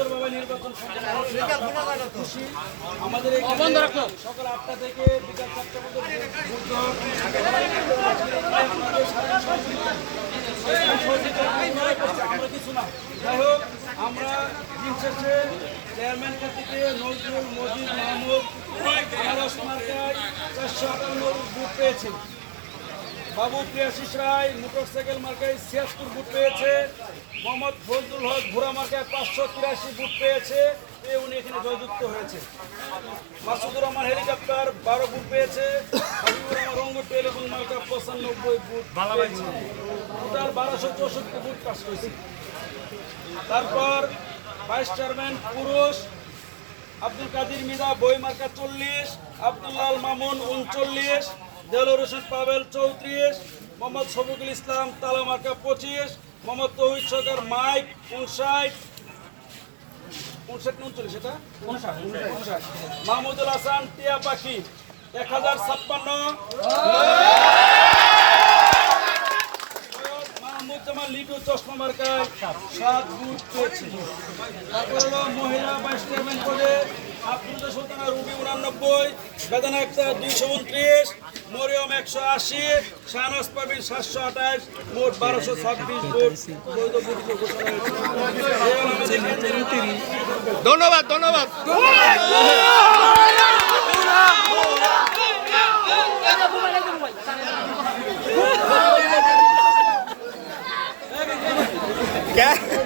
সুন্দরভাবে নির্বাচন। আমাদের এই সকাল আটটা থেকে বিকাল চারটা পর্যন্ত আমরা কিছু না। যাই হোক আমরা দিন শেষে চেয়ারম্যান কাছে নজরুল মজিদ মাহমুদ চারশো আটান্ন ভোট পেয়েছে। বাবু প্রিয়াশিস রায় মোটরসাইকেল মার্কায় ছিয়াত্তর বুট পেয়েছে। মোহাম্মদ ফজলুল হক ভুরা মার্কায় পাঁচশো তিরাশি বুট পেয়েছে। এ উনি এখানে জয়যুক্ত হয়েছে। মাসুদুর রহমান হেলিকপ্টার বারো বুট পেয়েছে। হাবিবুর রহমান রঙ্গ টেলিফোন মার্কা পঁচানব্বই বুট টোটাল বারোশো চৌষট্টি বুট পাস তারপর ভাইস চেয়ারম্যান পুরুষ আব্দুল কাদির মিদা বই মার্কা চল্লিশ আব্দুল্লাল মামুন উনচল্লিশ দেলোর হোসেন পাবেল চৌত্রিশ মোহাম্মদ শফিকুল ইসলাম তালা মার্কা পঁচিশ মোহাম্মদ তহিদ সরকার মাইক উনষাট উনষাট উনচল্লিশ এটা? উনষাট উনষাট। মাহমুদুল হাসান টিয়া পাখি এক হাজার ছাপ্পান্ন। মাহমুদ লিটু চশমা মার্কায় সাত বুথ পেয়েছে তারপর হলো মহিলা ভাইস চেয়ারম্যান পদে আফরুজা সুলতানা রুবি উনানব্বই বেদানা আক্তার দুইশো উনত্রিশ। একশো আশি শাহনাজ পাবিন সাতশো আঠাশ মোট বারোশো ছাব্বিশ ভোট বৈধ ধন্যবাদ ধন্যবাদ। Yeah.